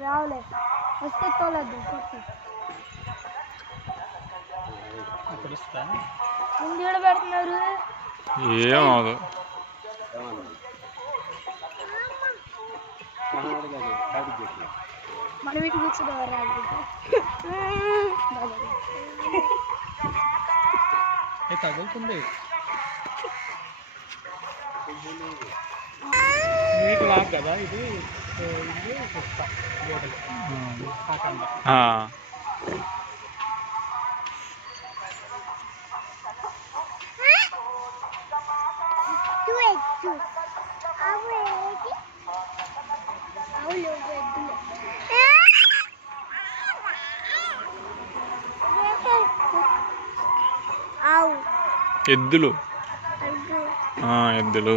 రావులే వస్తే తోలద్దు ముందు ఏడ పెడుతున్నారు ఏమవుదు మనం ఇటు కూర్చుందాం తగులుతుంది నీకు లాగ్ కదా ఇది ఎద్దులు ఎద్దులు